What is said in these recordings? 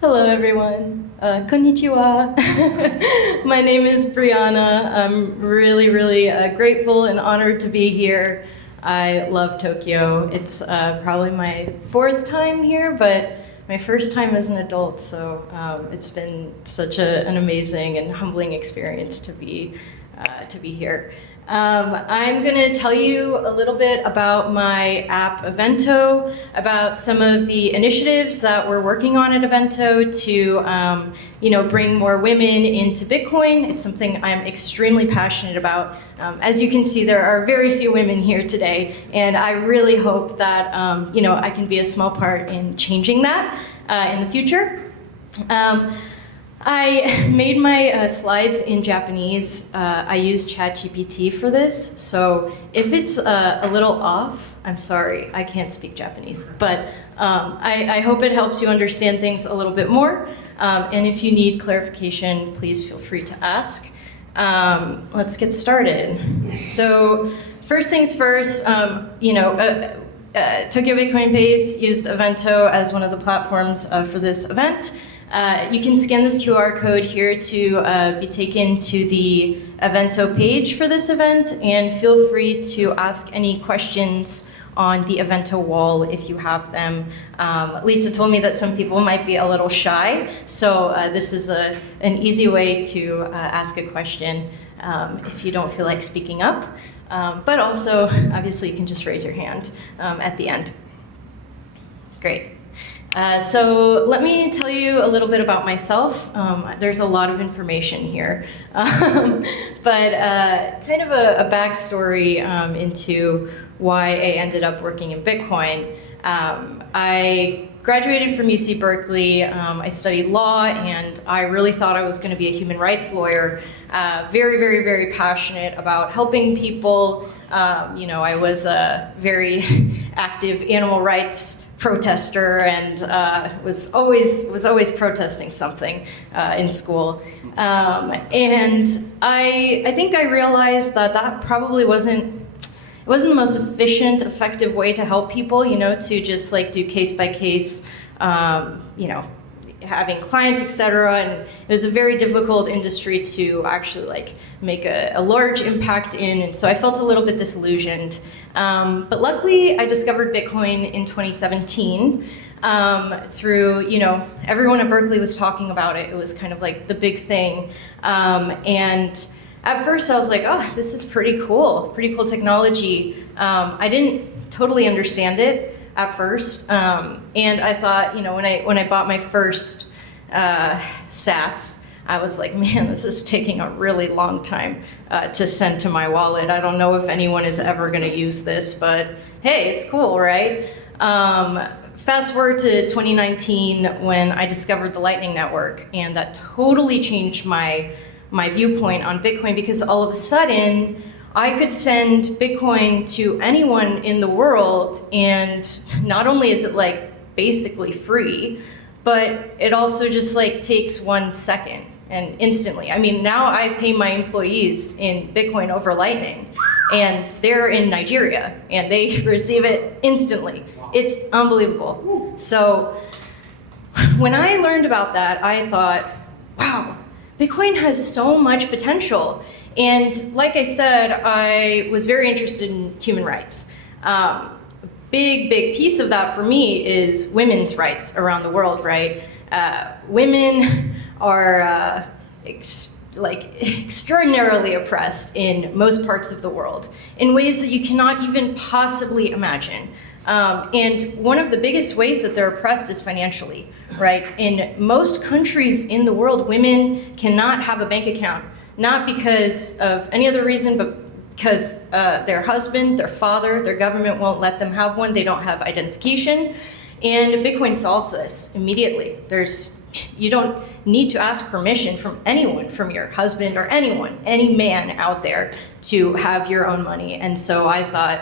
Hello, everyone. Konnichiwa. My name is Brianna. I'm really grateful and honored to be here. I love Tokyo. It's probably my fourth time here, but my first time as an adult, so it's been such an amazing and humbling experience to be here. I'm going to tell you a little bit about my app Evento, about some of the initiatives that we're working on at Evento to bring more women into Bitcoin. It's something I'm extremely passionate about. As you can see, there are very few women here today, and I really hope that I can be a small part in changing that in the future. I made my slides in Japanese. I used ChatGPT for this, so if it's a little off, I'm sorry, I can't speak Japanese. But I hope it helps you understand things a little bit more. And if you need clarification, please feel free to ask. Let's get started. So first things first, Tokyo Bitcoin Base used Evento as one of the platforms for this event. You can scan this QR code here to be taken to the Evento page for this event, and feel free to ask any questions on the Evento wall if you have them. Lisa told me that some people might be a little shy, so this is an easy way to ask a question if you don't feel like speaking up. But also, obviously, you can just raise your hand at the end. Great. So let me tell you a little bit about myself. There's a lot of information here, but kind of a backstory into why I ended up working in Bitcoin. I graduated from UC Berkeley. I studied law, and I really thought I was going to be a human rights lawyer. Very passionate about helping people. I was a very active animal rights protester and was always protesting something in school. And I think I realized that probably wasn't the most efficient, effective way to help people, to just like do case by case, having clients, etc. And it was a very difficult industry to actually like make a large impact in, and so I felt a little bit disillusioned. But luckily, I discovered Bitcoin in 2017 through, everyone at Berkeley was talking about it. It was kind of like the big thing. And at first I was like, oh, this is pretty cool technology. I didn't totally understand it at first. And I thought, when I bought my first sats, I was like, man, this is taking a really long time to send to my wallet. I don't know if anyone is ever going to use this, but hey, it's cool, right? Fast forward to 2019 when I discovered the Lightning Network, and that totally changed my viewpoint on Bitcoin, because all of a sudden I could send Bitcoin to anyone in the world, and not only is it like basically free, but it also just like takes 1 second and instantly. I mean, now I pay my employees in Bitcoin over Lightning, and they're in Nigeria, and they receive it instantly. It's unbelievable. So when I learned about that, I thought, wow, Bitcoin has so much potential. And like I said, I was very interested in human rights. Big piece of that for me is women's rights around the world, right? Women are extraordinarily oppressed in most parts of the world in ways that you cannot even possibly imagine. And one of the biggest ways that they're oppressed is financially, right? In most countries in the world, women cannot have a bank account, not because of any other reason, but because their husband, their father, their government won't let them have one. They don't have identification. And Bitcoin solves this immediately. You don't need to ask permission from anyone, from your husband or anyone, any man out there, to have your own money. And so I thought,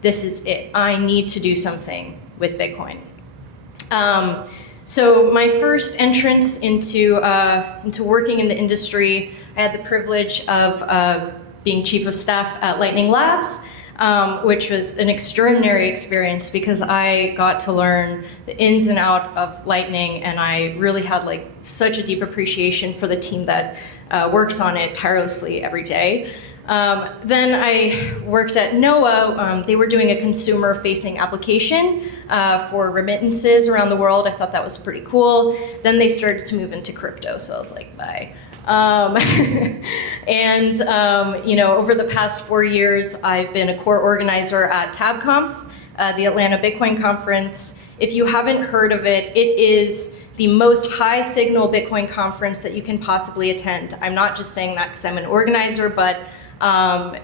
this is it. I need to do something with Bitcoin. So my first entrance into working in the industry, I had the privilege of being chief of staff at Lightning Labs. which was an extraordinary experience because I got to learn the ins and outs of Lightning, and I really had like such a deep appreciation for the team that works on it tirelessly every day. Then I worked at NOAA. They were doing a consumer-facing application for remittances around the world. I thought that was pretty cool. Then they started to move into crypto, so I was like, bye. Over the past 4 years, I've been a core organizer at TabConf, the Atlanta Bitcoin conference. If you haven't heard of it, it is the most high signal Bitcoin conference that you can possibly attend. I'm not just saying that because I'm an organizer, but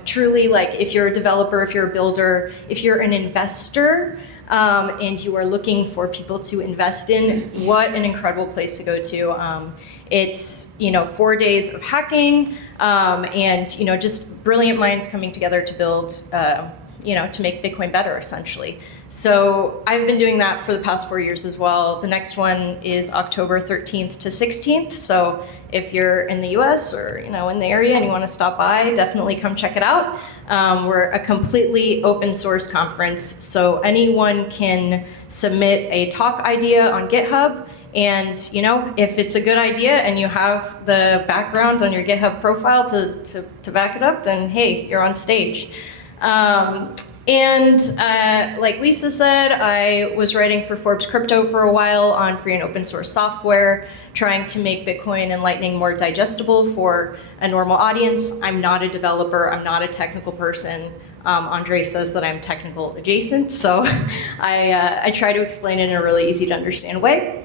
truly, like, if you're a developer, if you're a builder, if you're an investor, and you are looking for people to invest in, what an incredible place to go to. It's 4 days of hacking, and just brilliant minds coming together to build, to make Bitcoin better, essentially. So I've been doing that for the past 4 years as well. The next one is October 13th to 16th. So if you're in the US or in the area and you want to stop by, definitely come check it out. We're a completely open source conference, so anyone can submit a talk idea on GitHub. And if it's a good idea and you have the background on your GitHub profile to back it up, then hey, you're on stage. Like Lisa said, I was writing for Forbes Crypto for a while on free and open source software, trying to make Bitcoin and Lightning more digestible for a normal audience. I'm not a developer, I'm not a technical person. Andre says that I'm technical adjacent, so I try to explain it in a really easy to understand way.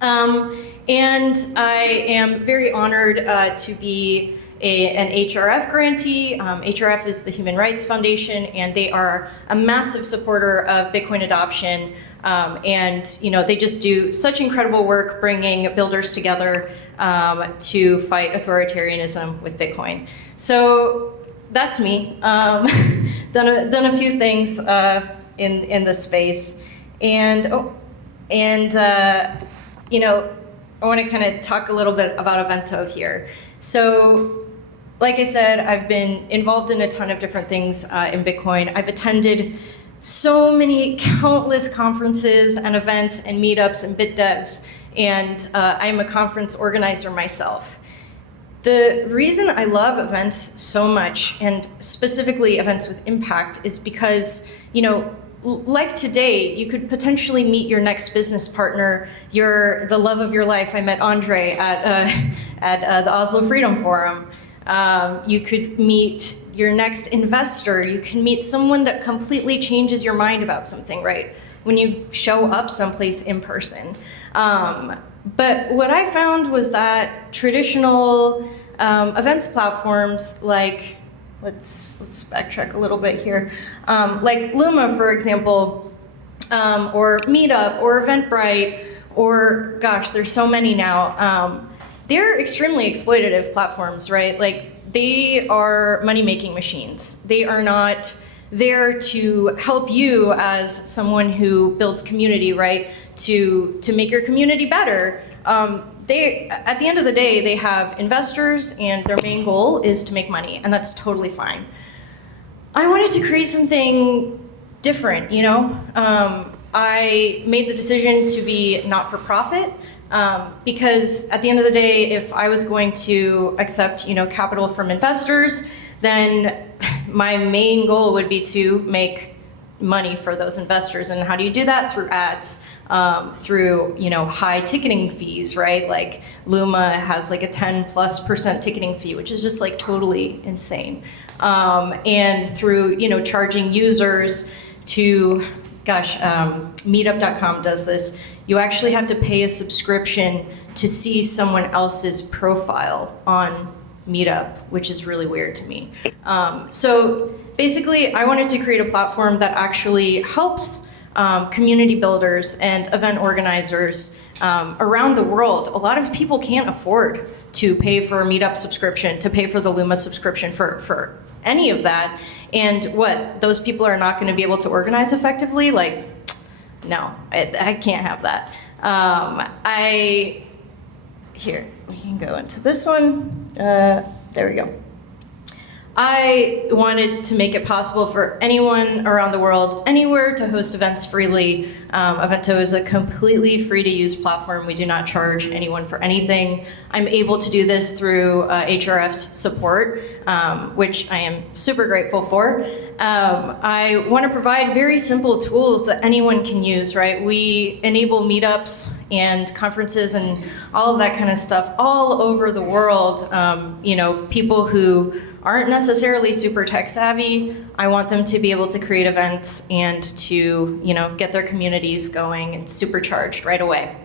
And I am very honored to be an HRF grantee. HRF is the Human Rights Foundation, and they are a massive supporter of Bitcoin adoption. They just do such incredible work bringing builders together to fight authoritarianism with Bitcoin. So that's me. Done a few things in this space, I want to kind of talk a little bit about Evento here. So, like I said, I've been involved in a ton of different things in Bitcoin. I've attended so many countless conferences and events and meetups and BitDevs, and I'm a conference organizer myself. The reason I love events so much, and specifically events with impact, is because, like today, you could potentially meet your next business partner, the love of your life. I met Andre at the Oslo Freedom Forum. You could meet your next investor. You can meet someone that completely changes your mind about something, right? When you show up someplace in person. But what I found was that traditional events platforms like, let's backtrack a little bit here. Like Luma, for example, or Meetup, or Eventbrite, or gosh, there's so many now. They're extremely exploitative platforms, right? Like, they are money-making machines. They are not there to help you as someone who builds community, right? To make your community better. At the end of the day, they have investors, and their main goal is to make money, and that's totally fine. I wanted to create something different, I made the decision to be not-for-profit, because at the end of the day, if I was going to accept, capital from investors, then my main goal would be to make money for those investors. And how do you do that? Through ads, through high ticketing fees, right? Like Luma has like a 10+% ticketing fee, which is just like totally insane. And through charging users to, Meetup.com does this. You actually have to pay a subscription to see someone else's profile on Meetup, which is really weird to me. So basically, I wanted to create a platform that actually helps community builders and event organizers around the world. A lot of people can't afford to pay for a Meetup subscription, to pay for the Luma subscription, for any of that. And what, those people are not going to be able to organize effectively? Like, no, I can't have that. Here, we can go into this one. There we go. I wanted to make it possible for anyone around the world, anywhere, to host events freely. Evento is a completely free-to-use platform. We do not charge anyone for anything. I'm able to do this through HRF's support, which I am super grateful for. I want to provide very simple tools that anyone can use, right? We enable meetups and conferences and all of that kind of stuff all over the world. People who aren't necessarily super tech savvy, I want them to be able to create events and to, get their communities going and supercharged right away.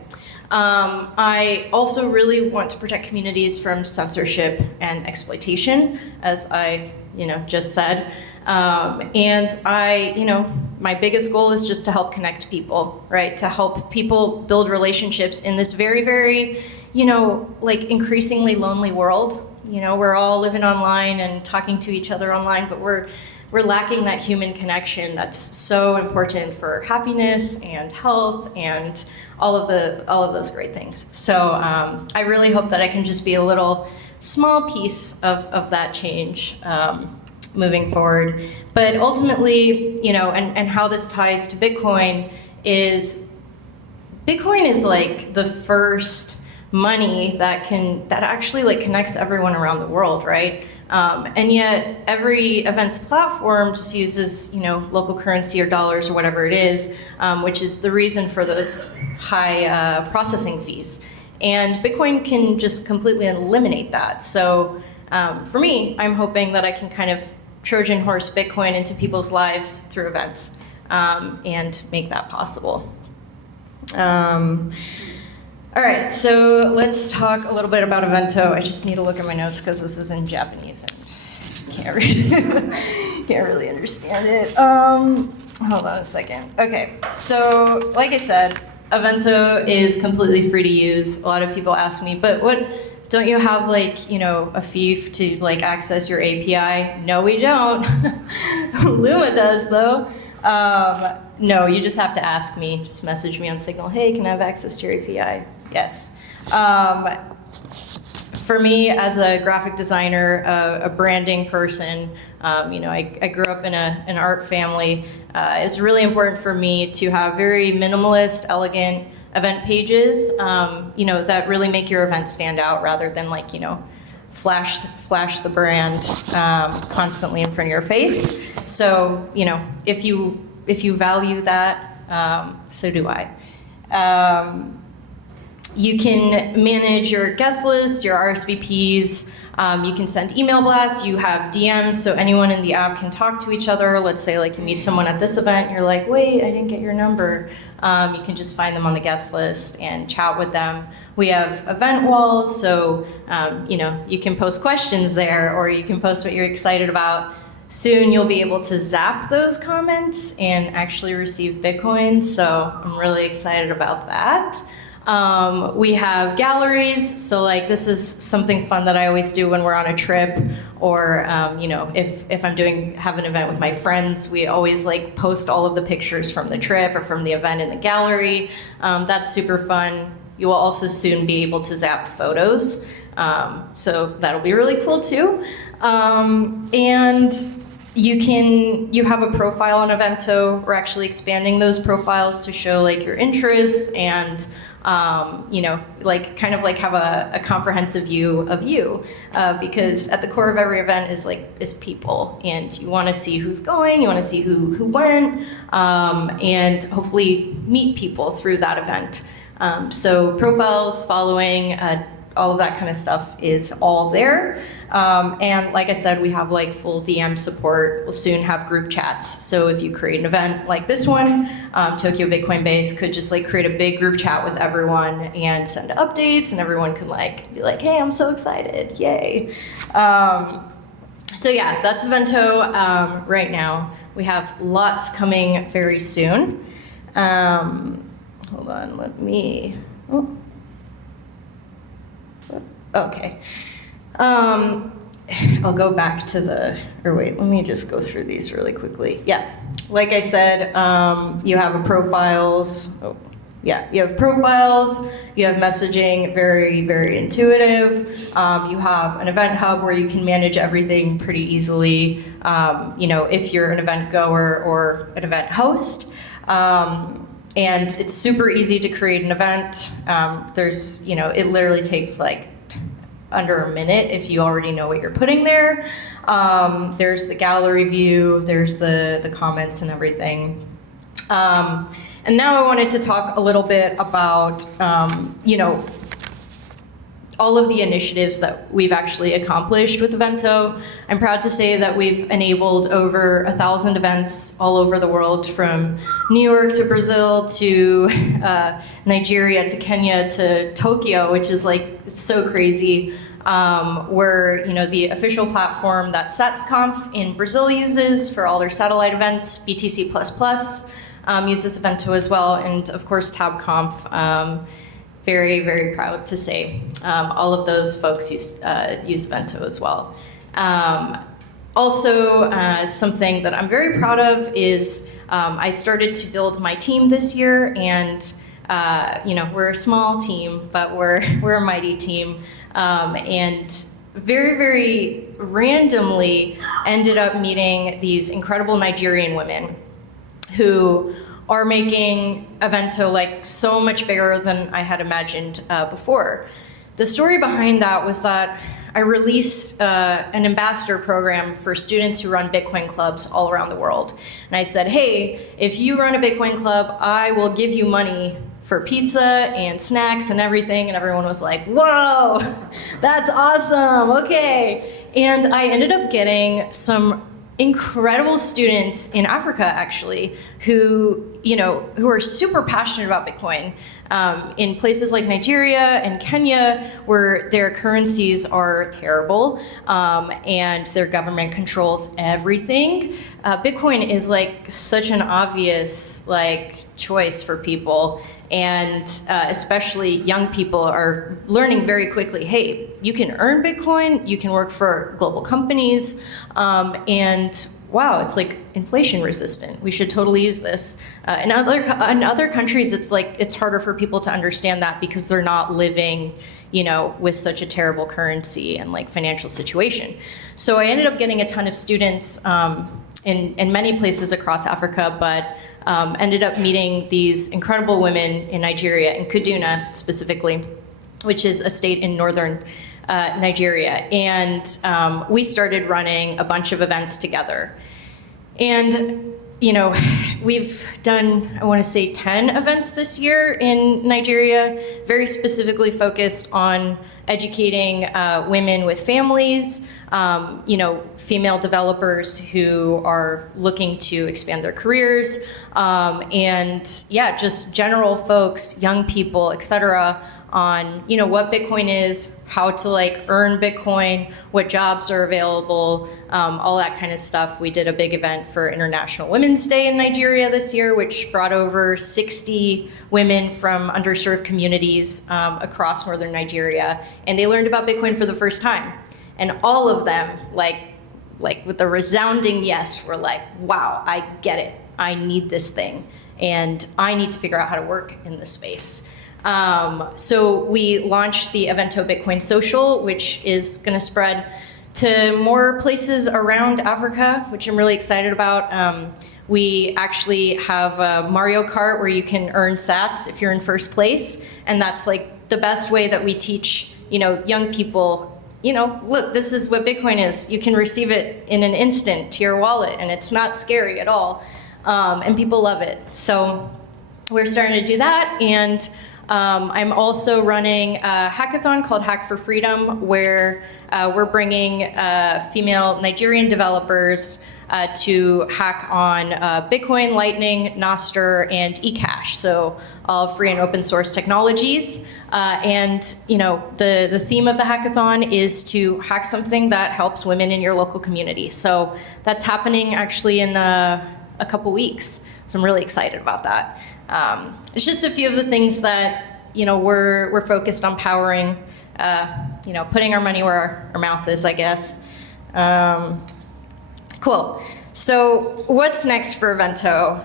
I also really want to protect communities from censorship and exploitation, as I, just said. And my biggest goal is just to help connect people, right? To help people build relationships in this very, very, increasingly lonely world. We're all living online and talking to each other online, but we're lacking that human connection that's so important for happiness and health and all of those great things. So I really hope that I can just be a little small piece of that change moving forward. But ultimately, and how this ties to Bitcoin is like the first money that actually connects everyone around the world, right? And yet every events platform just uses local currency or dollars or whatever it is, which is the reason for those high processing fees. And Bitcoin can just completely eliminate that. So for me, I'm hoping that I can kind of Trojan horse Bitcoin into people's lives through events and make that possible. All right, so let's talk a little bit about Evento. I just need to look at my notes because this is in Japanese and can't really understand it. Hold on a second. Okay, so like I said, Evento is completely free to use. A lot of people ask me, but don't you have a fee to access your API? No, we don't. Luma does though. No, you just have to ask me. Just message me on Signal. Hey, can I have access to your API? Yes. For me, as a graphic designer, a branding person, I grew up in an art family. It's really important for me to have very minimalist, elegant event pages, that really make your event stand out rather than flash the brand constantly in front of your face. So, if you value that, so do I. You can manage your guest list, your RSVPs. You can send email blasts. You have DMs, so anyone in the app can talk to each other. Let's say you meet someone at this event, you're like, wait, I didn't get your number. You can just find them on the guest list and chat with them. We have event walls, so you can post questions there, or you can post what you're excited about. Soon you'll be able to zap those comments and actually receive Bitcoin, so I'm really excited about that. We have galleries, so this is something fun that I always do when we're on a trip, or if I'm have an event with my friends, we always post all of the pictures from the trip or from the event in the gallery. That's super fun. You will also soon be able to zap photos, so that'll be really cool too. And you have a profile on Evento. We're actually expanding those profiles to show your interests and have a comprehensive view of you, because at the core of every event is people, and you want to see who's going, you want to see who went, and hopefully meet people through that event. So profiles, following, all of that kind of stuff is all there. And like I said, we have full DM support. We'll soon have group chats. So if you create an event like this one, Tokyo Bitcoin Base could just create a big group chat with everyone and send updates, and everyone can be hey, I'm so excited, yay. So yeah, that's Evento right now. We have lots coming very soon. Hold on, let me, okay. I'll go back to let me just go through these really quickly. Yeah, like I said, you have a profiles. Oh, Yeah, you have profiles, you have messaging, very, very intuitive. You have an event hub where you can manage everything pretty easily, if you're an event goer or an event host. And it's super easy to create an event. It literally takes like under a minute if you already know what you're putting there. There's the gallery view, there's the comments and everything. And now I wanted to talk a little bit about, all of the initiatives that we've actually accomplished with Evento. I'm proud to say that we've enabled over 1,000 events all over the world, from New York to Brazil to Nigeria to Kenya to Tokyo, which is like, it's so crazy. We're the official platform that SatsConf in Brazil uses for all their satellite events. BTC++ uses Evento as well, and of course TabConf. Very, very proud to say all of those folks use Evento as well. Also, something that I'm very proud of is I started to build my team this year, and we're a small team, but we're a mighty team, and very, very randomly ended up meeting these incredible Nigerian women who are making Evento like so much bigger than I had imagined before. The story behind that was that I released an ambassador program for students who run Bitcoin clubs all around the world. And I said, hey, if you run a Bitcoin club, I will give you money for pizza and snacks and everything. And everyone was like, whoa, that's awesome, okay. And I ended up getting some incredible students in Africa, actually, who are super passionate about Bitcoin, in places like Nigeria and Kenya, where their currencies are terrible, and their government controls everything. Bitcoin is like such an obvious choice for people, and especially young people are learning very quickly, hey, you can earn Bitcoin, you can work for global companies, and wow, it's like inflation resistant. We should totally use this. In other countries, it's harder for people to understand that because they're not living, with such a terrible currency and financial situation. So I ended up getting a ton of students in many places across Africa, but ended up meeting these incredible women in Nigeria, in Kaduna specifically, which is a state in northern Nigeria. And we started running a bunch of events together. And, we've done, I want to say 10 events this year in Nigeria, very specifically focused on educating women with families, female developers who are looking to expand their careers, and yeah, just general folks, young people, etc., on what Bitcoin is, how to earn Bitcoin, what jobs are available, all that kind of stuff. We did a big event for International Women's Day in Nigeria this year, which brought over 60 women from underserved communities across northern Nigeria, and they learned about Bitcoin for the first time. And all of them, with a resounding yes, were like, wow, I get it. I need this thing, and I need to figure out how to work in this space. So we launched the Evento Bitcoin Social, which is going to spread to more places around Africa, which I'm really excited about. We actually have a Mario Kart where you can earn sats if you're in first place, and that's the best way that we teach young people, look, this is what Bitcoin is. You can receive it in an instant to your wallet, and it's not scary at all, and people love it. So we're starting to do that, and I'm also running a hackathon called Hack for Freedom, where we're bringing female Nigerian developers to hack on Bitcoin, Lightning, Nostr, and eCash, so all free and open source technologies. And the theme of the hackathon is to hack something that helps women in your local community. So that's happening actually in a couple weeks. So I'm really excited about that. It's just a few of the things that we're focused on powering, putting our money where our mouth is, I guess. Cool. So what's next for Evento?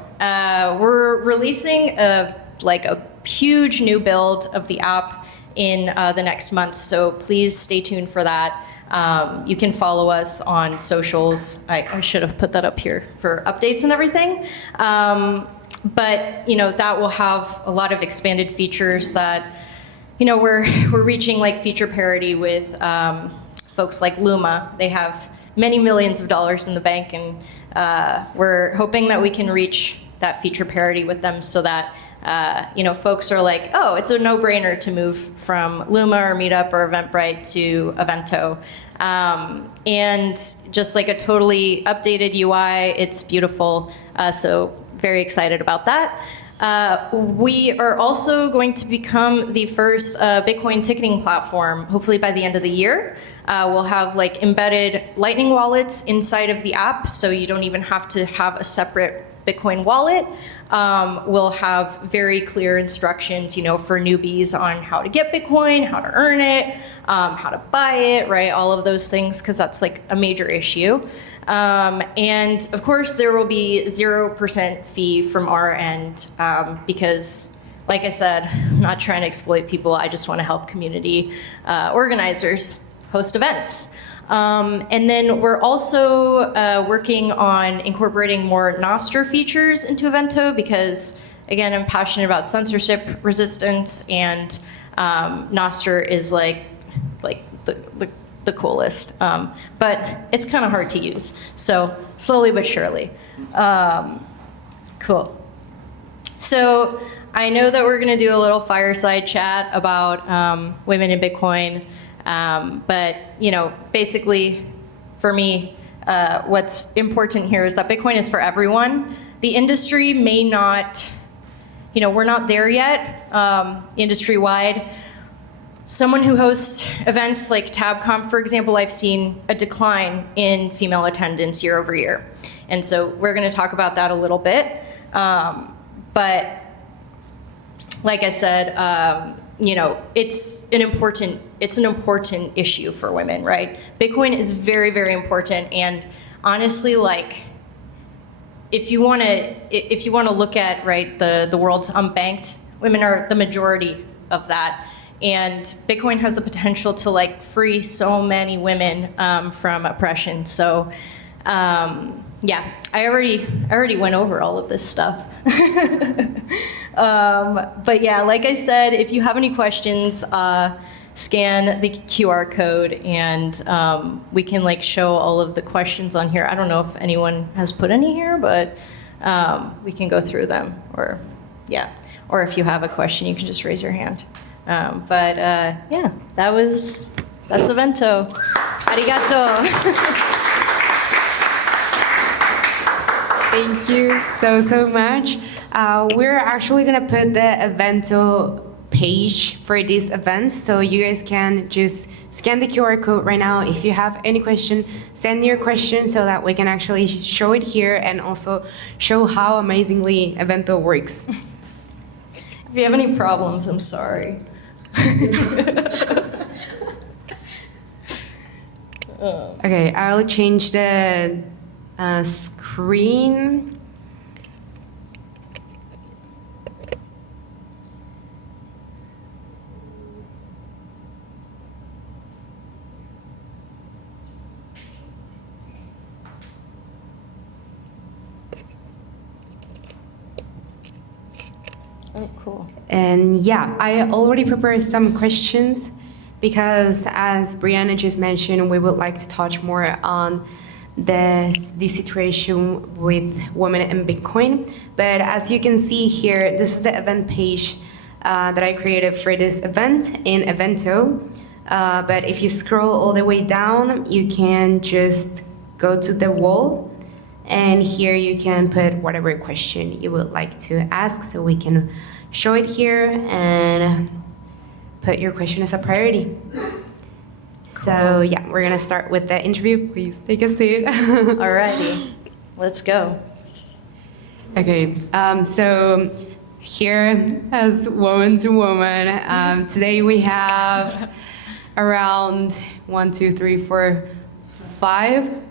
We're releasing a like a huge new build of the app in the next month, so please stay tuned for that. You can follow us on socials. I should have put that up here for updates and everything. But that will have a lot of expanded features that we're reaching like feature parity with folks like Luma. They have many millions of dollars in the bank, and we're hoping that we can reach that feature parity with them, so that folks are like, oh, it's a no-brainer to move from Luma or Meetup or Eventbrite to Evento. And just like a totally updated UI, it's beautiful. So very excited about that. We are also going to become the first Bitcoin ticketing platform, hopefully by the end of the year. We'll have like embedded Lightning wallets inside of the app, so you don't even have to have a separate Bitcoin wallet. We'll have very clear instructions, for newbies on how to get Bitcoin, how to earn it, how to buy it, right? All of those things, because that's like a major issue. And of course, there will be 0% fee from our end, because, like I said, I'm not trying to exploit people. I just want to help community organizers host events. And then we're also working on incorporating more Nostr features into Evento, because, again, I'm passionate about censorship resistance, and Nostr is like the coolest. But it's kind of hard to use, so slowly but surely. Cool. So I know that we're going to do a little fireside chat about women in Bitcoin. But basically, for me, what's important here is that Bitcoin is for everyone. The industry may not, we're not there yet, industry-wide. Someone who hosts events like TabConf, for example, I've seen a decline in female attendance year over year. And so we're going to talk about that a little bit. But like I said, it's an important issue for women, right? Bitcoin is very, very important, and honestly, like, if you want to look at, right, the world's unbanked, women are the majority of that, and Bitcoin has the potential to like free so many women from oppression. So yeah, I already went over all of this stuff. But yeah, like I said, if you have any questions, scan the QR code, and we can like show all of the questions on here. I don't know if anyone has put any here, but we can go through them, or if you have a question, you can just raise your hand. But yeah, that's Evento. Arigato. Thank you so much. We're actually gonna put the Evento page for this event, so you guys can just scan the QR code right now. If you have any question, send your question so that we can actually show it here and also show how amazingly Evento works. If you have any problems, I'm sorry. Okay, I'll change the screen. Oh, cool. And yeah, I already prepared some questions because, as Brianna just mentioned, we would like to touch more on the situation with women in Bitcoin. But as you can see here, this is the event page that I created for this event in Evento. But if you scroll all the way down, you can just go to the wall, and here you can put whatever question you would like to ask, so we can show it here and put your question as a priority. So yeah, we're gonna start with the interview. Please take a seat. Alrighty, let's go. Okay, so here as woman to woman, today we have around 1, 2, 3, 4, 5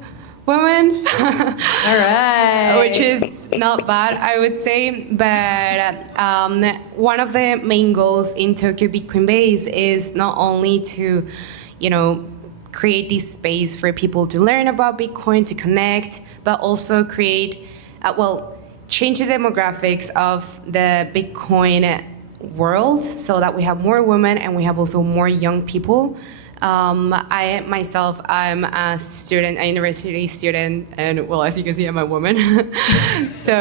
women. All right. Which is not bad, I would say. But one of the main goals in Tokyo Bitcoin Base is not only to, create this space for people to learn about Bitcoin, to connect, but also create, change the demographics of the Bitcoin world so that we have more women and we have also more young people. I myself, I'm a student, a university student, and as you can see, I'm a woman. So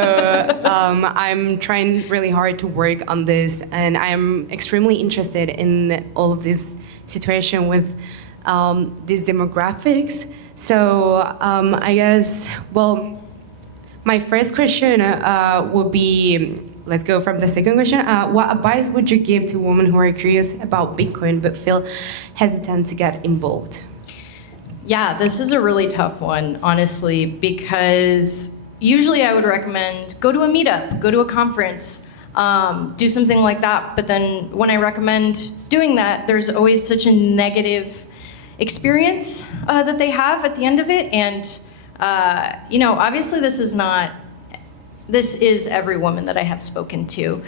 I'm trying really hard to work on this, and I'm extremely interested in all of this situation with these demographics. So I guess, my first question would be, let's go from the second question. What advice would you give to women who are curious about Bitcoin but feel hesitant to get involved? Yeah, this is a really tough one, honestly, because usually I would recommend go to a meetup, go to a conference, do something like that. But then when I recommend doing that, there's always such a negative experience that they have at the end of it. And obviously this is every woman that I have spoken to.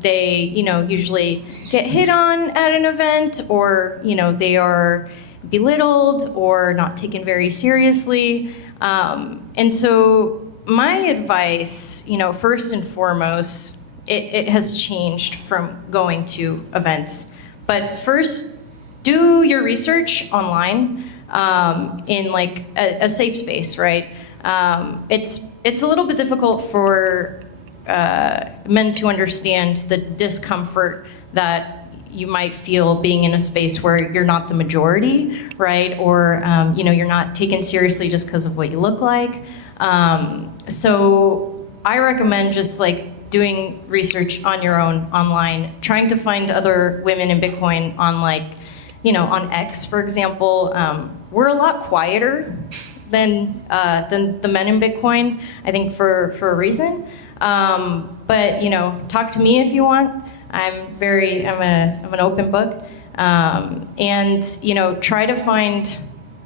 They, usually get hit on at an event, or, they are belittled or not taken very seriously. And so my advice, first and foremost, it has changed from going to events. But first, do your research online in like a safe space, right? It's a little bit difficult for men to understand the discomfort that you might feel being in a space where you're not the majority, right? Or you're not taken seriously just because of what you look like. So I recommend just like doing research on your own online, trying to find other women in Bitcoin on on X, for example. We're a lot quieter than the men in Bitcoin, I think for a reason. But talk to me if you want. I'm an open book. And try to find,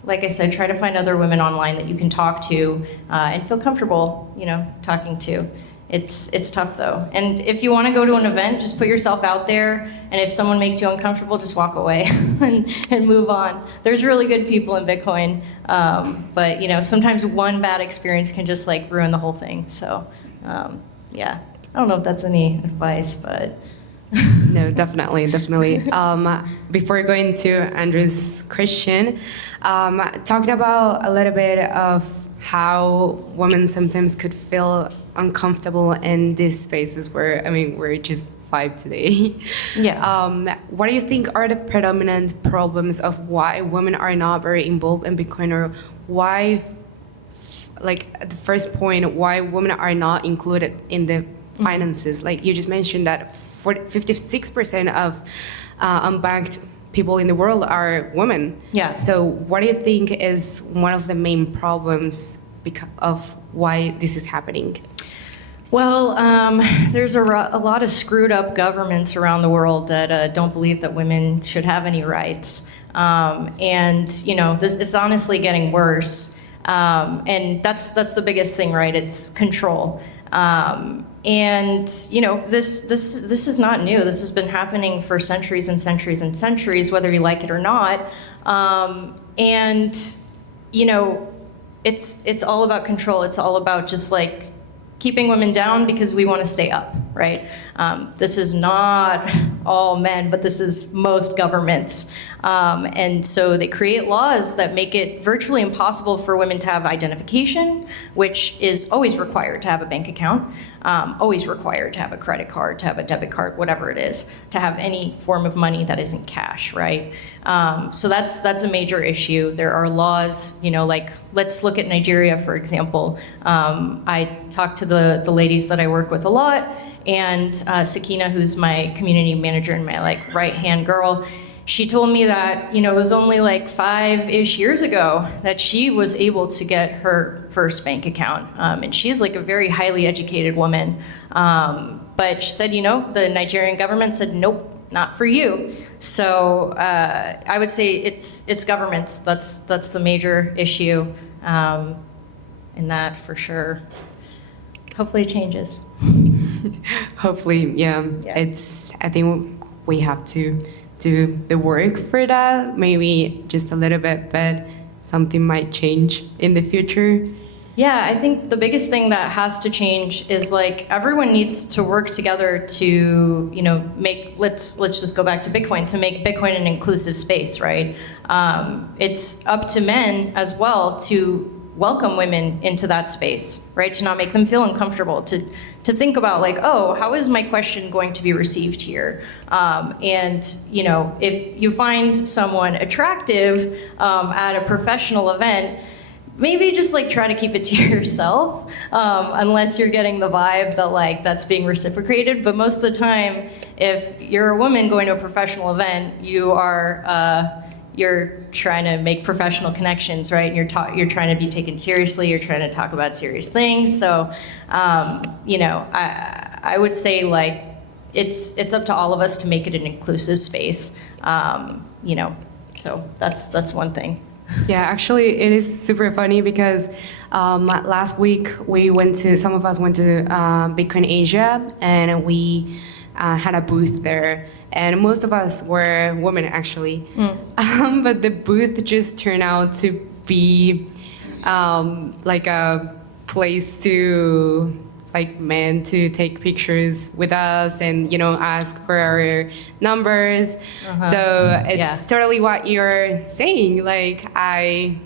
like I said, try to find other women online that you can talk to and feel comfortable, talking to. It's tough though. And if you want to go to an event, just put yourself out there. And if someone makes you uncomfortable, just walk away and move on. There's really good people in Bitcoin. But sometimes one bad experience can just like ruin the whole thing. So yeah, I don't know if that's any advice, but. No, definitely. Before going to Andrew's question, talking about a little bit of how women sometimes could feel uncomfortable in these spaces where, we're just 5 today. Yeah. What do you think are the predominant problems of why women are not very involved in Bitcoin, or why, at the first point, why women are not included in the finances? Like you just mentioned that 56% of unbanked people in the world are women. Yeah. So what do you think is one of the main problems of why this is happening? Well, there's a lot of screwed up governments around the world that don't believe that women should have any rights. And this is honestly getting worse. And that's the biggest thing, right? It's control. And this is not new. This has been happening for centuries and centuries and centuries, whether you like it or not. And it's all about control. It's all about just like keeping women down because we want to stay up, right? This is not all men, but this is most governments. And so they create laws that make it virtually impossible for women to have identification, which is always required to have a bank account, always required to have a credit card, to have a debit card, whatever it is, to have any form of money that isn't cash, right? So that's a major issue. There are laws, like let's look at Nigeria, for example. I talk to the ladies that I work with a lot, and Sakina, who's my community manager and my right-hand girl, she told me that, it was only 5-ish years ago that she was able to get her first bank account. And she's a very highly educated woman. But she said, the Nigerian government said, nope, not for you. So I would say it's governments. That's the major issue. in that for sure. Hopefully it changes. Hopefully, yeah. I think we have to do the work for that, maybe just a little bit, but something might change in the future. Yeah, I think the biggest thing that has to change is like everyone needs to work together to, make, let's just go back to Bitcoin, to make Bitcoin an inclusive space, right? It's up to men as well to welcome women into that space, right? To not make them feel uncomfortable, to think about like, oh, how is my question going to be received here? And if you find someone attractive at a professional event, maybe just like try to keep it to yourself, unless you're getting the vibe that like that's being reciprocated. But most of the time, if you're a woman going to a professional event, you're trying to make professional connections, right? You're trying to be taken seriously. You're trying to talk about serious things. So, I would say like it's up to all of us to make it an inclusive space. So that's one thing. Yeah, actually, it is super funny because last week some of us went to Bitcoin Asia, and we had a booth there, and most of us were women actually. But the booth just turned out to be like a place to like men to take pictures with us and ask for our numbers. So it's totally what you're saying. Like I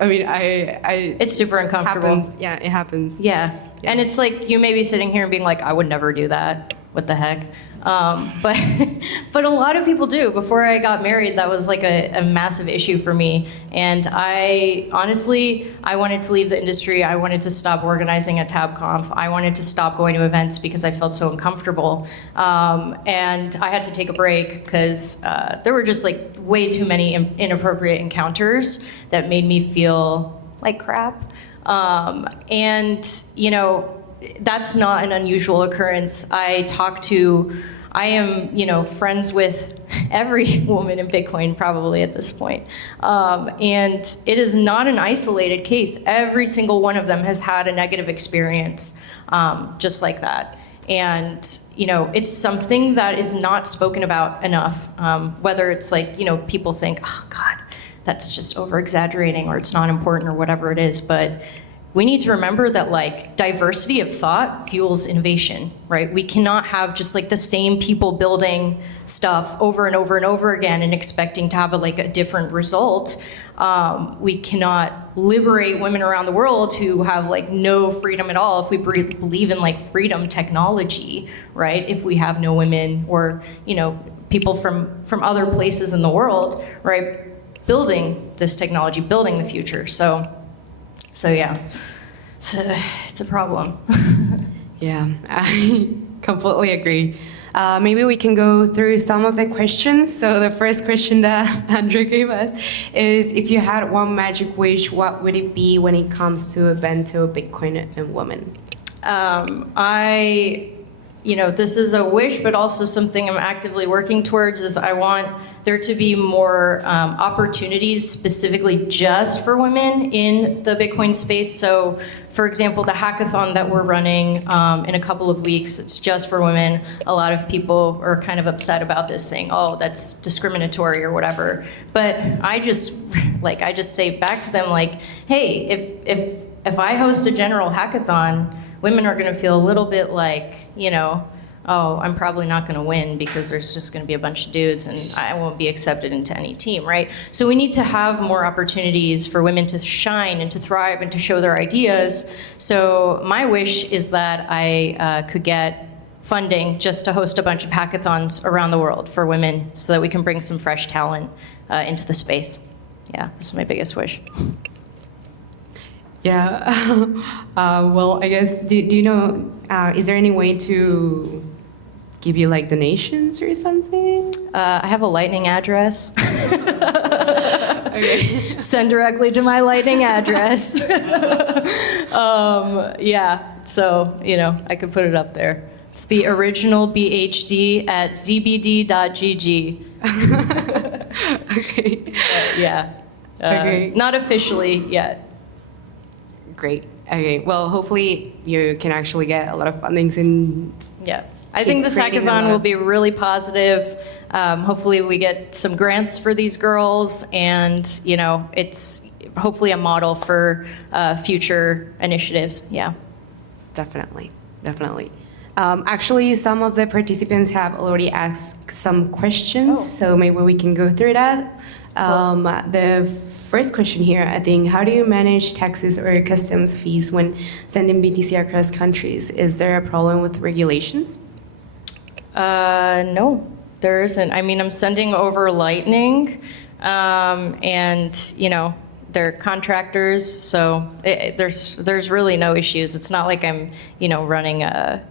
mean, it's super uncomfortable. Happens. Yeah, it happens. Yeah, and it's like you may be sitting here and being like, I would never do that. What the heck? But a lot of people do. Before I got married, that was like a massive issue for me. And I wanted to leave the industry. I wanted to stop organizing at TabConf. I wanted to stop going to events because I felt so uncomfortable. And I had to take a break because there were just like way too many inappropriate encounters that made me feel like crap. That's not an unusual occurrence. I am, friends with every woman in Bitcoin probably at this point. And it is not an isolated case. Every single one of them has had a negative experience, just like that. And, it's something that is not spoken about enough, whether it's like, people think, oh God, that's just over exaggerating or it's not important or whatever it is. But we need to remember that like diversity of thought fuels innovation, right? We cannot have just like the same people building stuff over and over and over again and expecting to have a different result. We cannot liberate women around the world who have like no freedom at all if we believe in like freedom technology, right? If we have no women or, people from other places in the world, right? Building this technology, building the future. So yeah, it's a problem. Yeah, I completely agree. Maybe we can go through some of the questions. So the first question that Andrew gave us is, if you had one magic wish, what would it be when it comes to Evento, Bitcoin, and women? This is a wish, but also something I'm actively working towards, is I want there to be more opportunities specifically just for women in the Bitcoin space. So, for example, the hackathon that we're running in a couple of weeks, it's just for women. A lot of people are kind of upset about this, saying, oh, that's discriminatory or whatever. But I just say back to them like, hey, if I host a general hackathon, women are going to feel a little bit like, oh, I'm probably not going to win because there's just going to be a bunch of dudes and I won't be accepted into any team, right? So we need to have more opportunities for women to shine and to thrive and to show their ideas. So my wish is that I could get funding just to host a bunch of hackathons around the world for women so that we can bring some fresh talent into the space. Yeah, that's my biggest wish. Yeah. Well, I guess, do you know, is there any way to give you like donations or something? I have a Lightning address. Okay. Send directly to my Lightning address. Yeah, so, I could put it up there. It's the original BHD at zbd.gg. Okay. Yeah. Okay. Not officially yet. Great. Okay. Well, hopefully you can actually get a lot of fundings and Yeah. I think this hackathon will be really positive. Hopefully we get some grants for these girls, and it's hopefully a model for future initiatives. Yeah. Definitely. Actually, some of the participants have already asked some questions, so maybe we can go through that. The first question here, I think, how do you manage taxes or customs fees when sending BTC across countries? Is there a problem with regulations? No, there isn't. I mean, I'm sending over Lightning, and they're contractors, so there's really no issues. It's not like I'm running a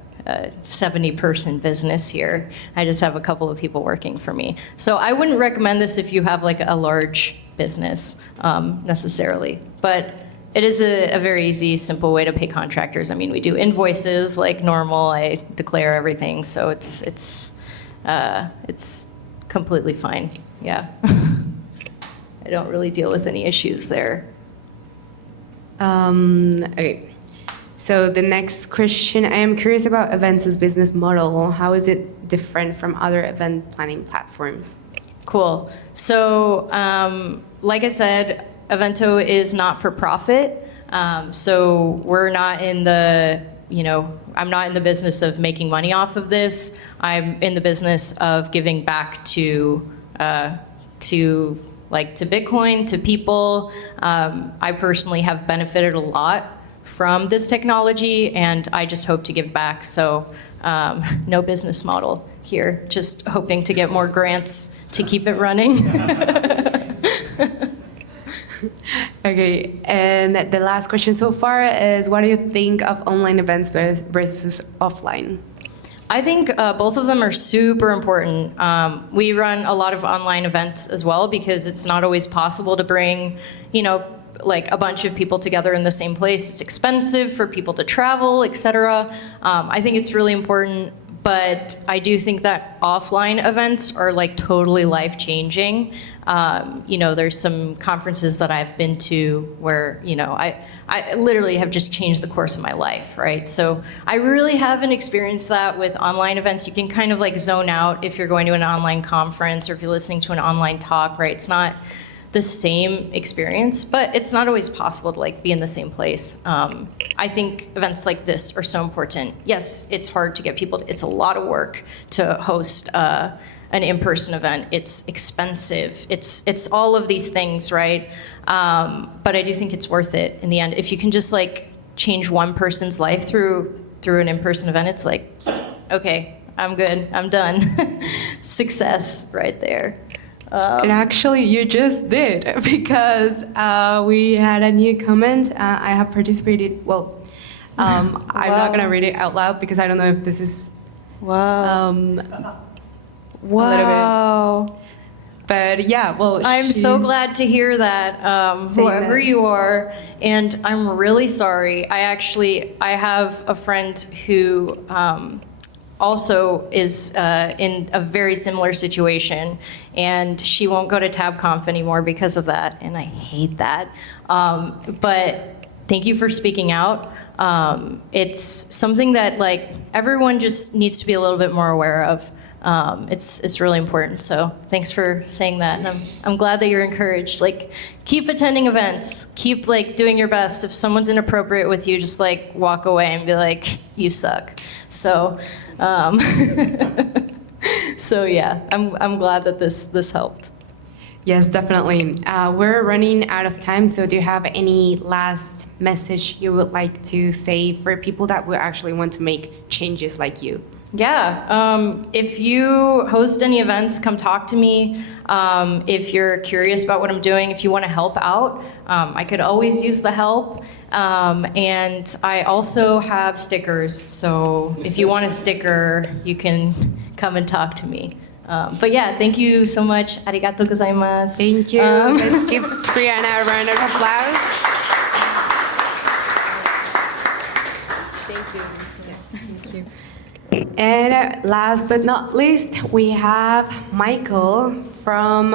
70-person business here. I just have a couple of people working for me. So I wouldn't recommend this if you have like a large business necessarily, but it is a very easy, simple way to pay contractors. I mean, we do invoices like normal. I declare everything, so it's completely fine. Yeah. I don't really deal with any issues there. Okay. So the next question, I am curious about Evento's business model. How is it different from other event planning platforms? Cool. So, like I said, Evento is not for profit. So we're not in the, I'm not in the business of making money off of this. I'm in the business of giving back to Bitcoin, to people. I personally have benefited a lot from this technology, and I just hope to give back. So no business model here, just hoping to get more grants to keep it running. Okay, and the last question so far is, what do you think of online events versus offline? I think both of them are super important. We run a lot of online events as well because it's not always possible to bring, like a bunch of people together in the same place. It's expensive for people to travel, etc. I think it's really important, but I do think that offline events are like totally life-changing. There's some conferences that I've been to where, I literally have just changed the course of my life, right? So I really haven't experienced that with online events. You can kind of like zone out if you're going to an online conference or if you're listening to an online talk, right? It's not the same experience, but it's not always possible to like be in the same place. I think events like this are so important. Yes, it's hard to get people, it's a lot of work to host an in-person event. It's expensive. It's all of these things, right? But I do think it's worth it in the end. If you can just like change one person's life through an in-person event, it's like, okay, I'm good, I'm done. Success right there. And actually, you just did, because we had a new comment. I have participated. Well, I'm not gonna read it out loud because I don't know if this is. Wow. Wow. But yeah, well, I'm so glad to hear that, whoever you are, and I'm really sorry. I have a friend who also is in a very similar situation, and she won't go to TabConf anymore because of that, and I hate that. But thank you for speaking out. It's something that like everyone just needs to be a little bit more aware of. It's really important. So thanks for saying that, and I'm glad that you're encouraged. Like, keep attending events. Keep like doing your best. If someone's inappropriate with you, just like walk away and be like, you suck. So. So yeah, I'm glad that this helped. Yes, definitely. We're running out of time, so do you have any last message you would like to say for people that will actually want to make changes like you? Yeah, if you host any events, come talk to me. If you're curious about what I'm doing, if you want to help out, I could always use the help. And I also have stickers, so if you want a sticker, you can come and talk to me. But yeah, thank you so much. Arigatou gozaimasu. Thank you. Let's give Brianna a round of applause. Thank you. Thank you. And last but not least, we have Michael from